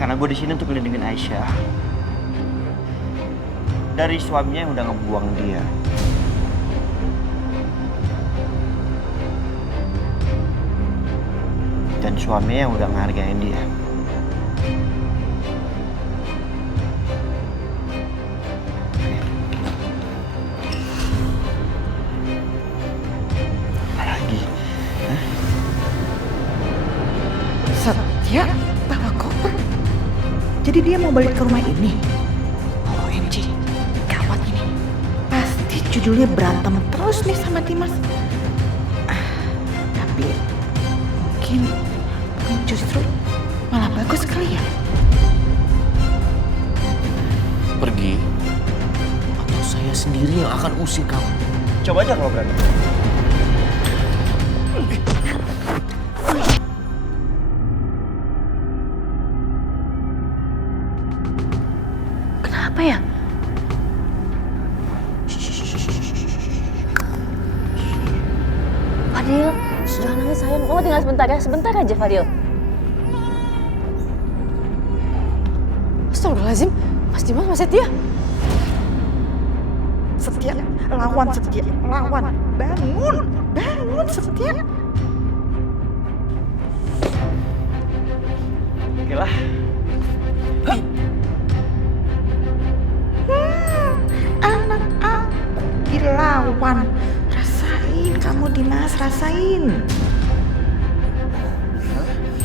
Karena gue di sini untuk melindungi Aisyah dari suaminya yang udah ngebuang dia. Dan suaminya yang udah ngehargain dia. Apa lagi? Hah? Satya bawa koper. Jadi dia mau balik ke rumah ini. OMG, gawat ini. Pasti judulnya berantem terus nih sama Dimas. Tapi mungkin justru malah bagus kali ya. Pergi, atau saya sendiri yang akan usir kamu. Coba aja kalau berani. Kenapa ya? Fadil, jangan nangis sayang. Mama tinggal sebentar ya, sebentar aja Fadil. Astagfirullahaladzim, Mas Dimas, Mas Setia. Setia, lawan Setia, lawan. Bangun, bangun Setia. Oke lah. Anak aku dilawan. Rasain kamu Dimas, rasain.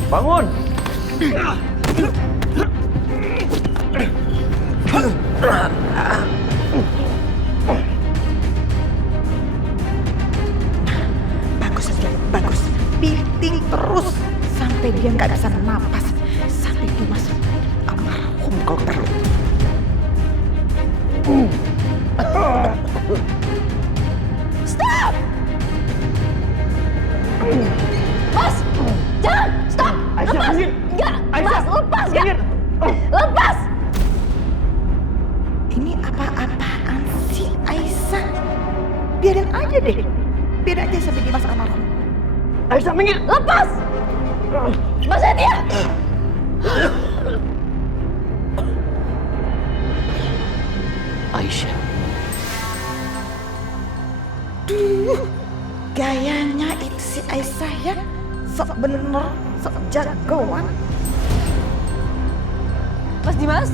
Bangun! Bagus Setia, bagus. Piting terus sampai dia nggak bisa napas. Sampai Dimas almarhum kalau perlu. Stop! Mas! Jangan! Stop! Lepas! Enggak! Mas, lepas! Enggak! Lepas! Ini apa-apaan sih Aisyah? Biarin aja deh. Biar aja sampai Dimas almarhum. Aisyah, minggir! Lepas! Mas Setia! Aisyah, Gayanya itu si Aisyah ya. Sok bener, sok jagoan. Mas Dimas?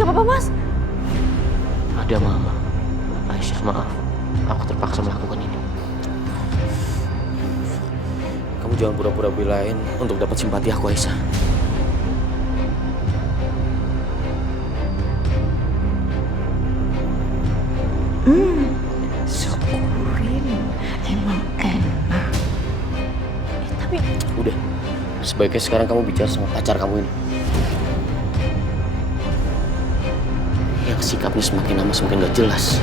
Gak apa-apa Mas? ada mama. Aisyah, maaf. Aku terpaksa melakukan ini. Kamu jangan pura-pura belain untuk dapat simpati aku, Aisyah. Syukurin, emang enak. Tapi Udah, sebaiknya sekarang kamu bicara sama pacar kamu ini. Yang sikapnya semakin lama semakin gak jelas.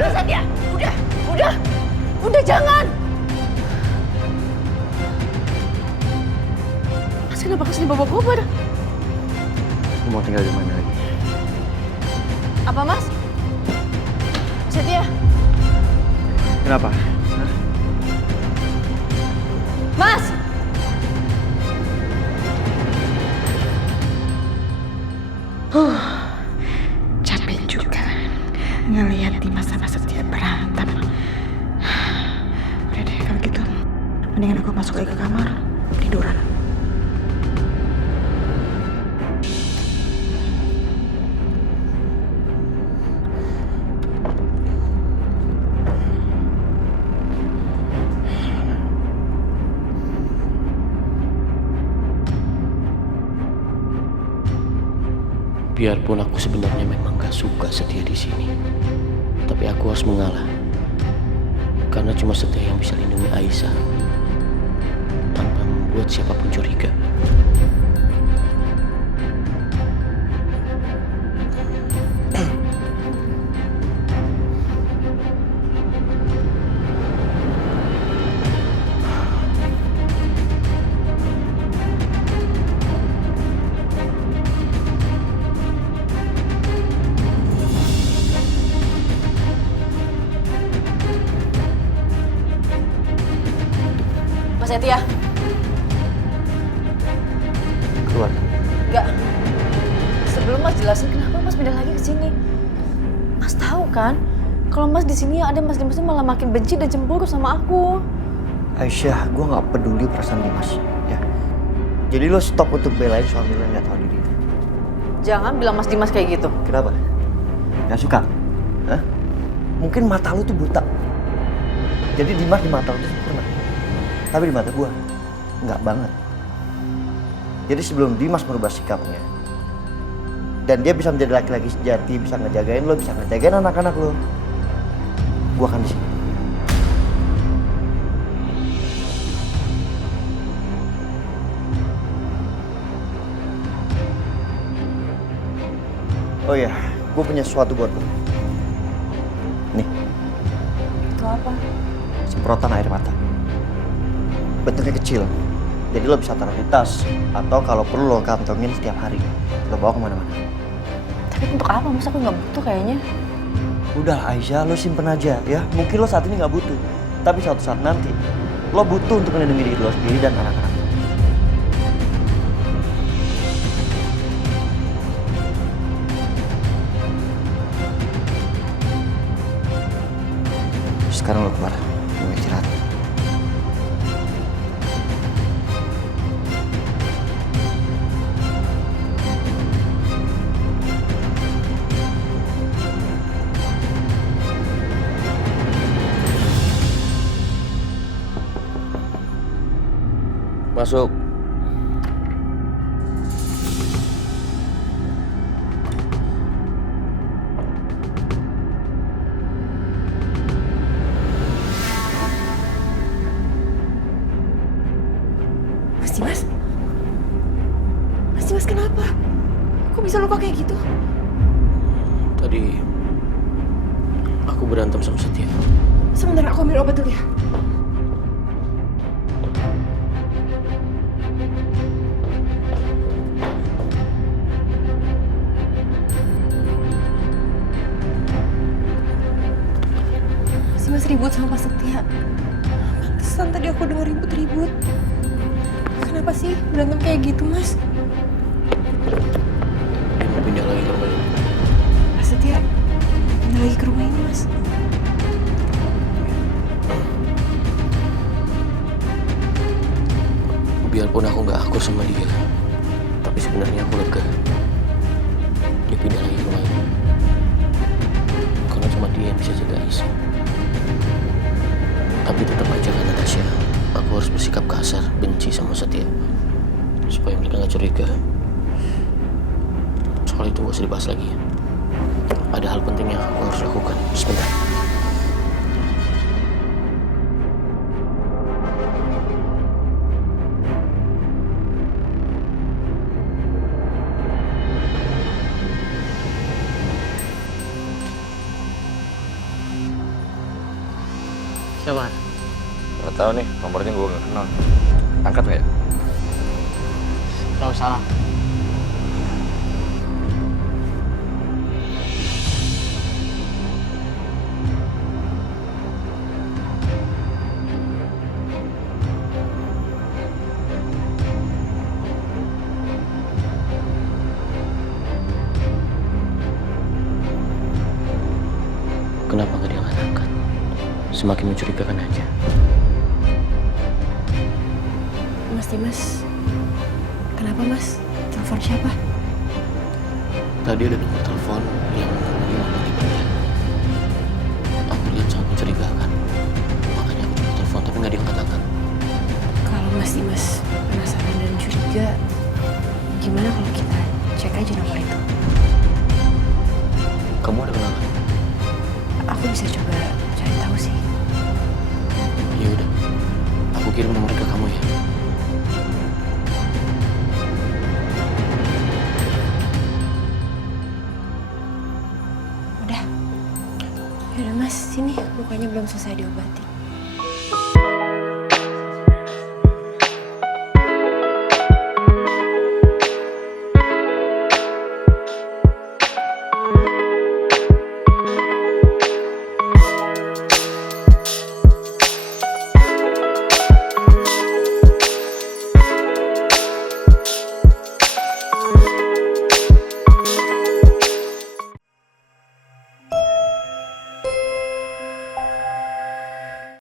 Mas Setia! Udah jangan! Mas kenapa kesini bawa koper? Lu mau tinggal di mana lagi? Apa Mas? Mas Setia? Kenapa? Hah? Mas! Capek juga ngelihat Dimas sama Setia berantem. Udah deh kalau gitu, mendingan aku masuk lagi ke kamar tiduran. Biarpun aku sebenarnya memang gak suka Setia di sini, tapi aku harus mengalah. Karena cuma Setia yang bisa lindungi Aisyah tanpa membuat siapapun curiga. Mas Setia? keluar. Enggak. Sebelum Mas jelasin kenapa Mas pindah lagi ke sini. Mas tahu kan, kalau Mas di sini ada Mas Dimas malah makin benci dan cemburu sama aku. Aisyah, gue nggak peduli perasaan Dimas, ya. Jadi lo stop untuk belain suami lo yang nggak tahu diri. Jangan bilang Mas Dimas kayak gitu. Kenapa? Gak suka? Hah? Mungkin mata lo tuh buta. Jadi Dimas di mata lo tuh sempurna. Tapi di mata gue, nggak banget. Jadi sebelum Dimas merubah sikapnya, dan dia bisa menjadi laki-laki sejati, bisa ngejagain lo, bisa ngejagain anak-anak lo, gue akan di sini. Oh iya, gue punya sesuatu buat lo. Nih, Itu apa? semprotan air mata. Bentuknya kecil, jadi lo bisa taruh di tas, atau kalau perlu lo kantongin setiap hari. Lo bawa kemana-mana. Tapi untuk apa Mas? Aku nggak butuh kayaknya. Udah Aisyah, lo simpen aja ya. Mungkin lo saat ini nggak butuh, tapi suatu saat nanti lo butuh untuk melindungi diri lo sendiri dan anak-anak. Sekarang lo keluar, lo istirahat. Masuk. Mas Dimas? Mas Dimas kenapa? Kok bisa luka kayak gitu? Tadi aku berantem sama Setia. Sebentar aku ambil obat dulu ya. Mas ribut sama Pak Setia. Pantesan tadi aku dengar ribut-ribut. Kenapa sih berantem kayak gitu, Mas? Dia mau pindah lagi ke rumah ini. Pak Setia pindah lagi ke rumah ini, Mas. Biarpun aku nggak akur sama dia, tapi sebenarnya aku lega. Dia pindah lagi ke rumah ini. Karena cuma dia yang bisa jaga Aisyah. Tapi tetap aja karena Tasya, aku harus bersikap kasar, benci sama Setia, supaya mereka nggak curiga. Soal itu gak usah dibahas lagi ya. Ada hal penting yang aku harus lakukan. Sebentar. Siapa? Gak tau nih, nomornya gue gak kenal. Angkat gak ya? Gak usah lah. Kenapa gak diangkat-angkat? Semakin mencurigakan aja. Mas Dimas, kenapa Mas? Telepon siapa? Tadi ada nomor telepon yang hilang dari dia. Aku lihat sangat mencurigakan. Makanya aku coba telepon tapi nggak diangkat-angkat. Kalau Mas Dimas penasaran dan curiga, gimana kalau kita cek aja nomor itu? Kamu ada kenalan? Aku bisa coba cari tahu sih. Ya udah, aku kirim nomor ke kamu ya. Udah. Yaudah Mas, sini lukanya belum selesai diobati.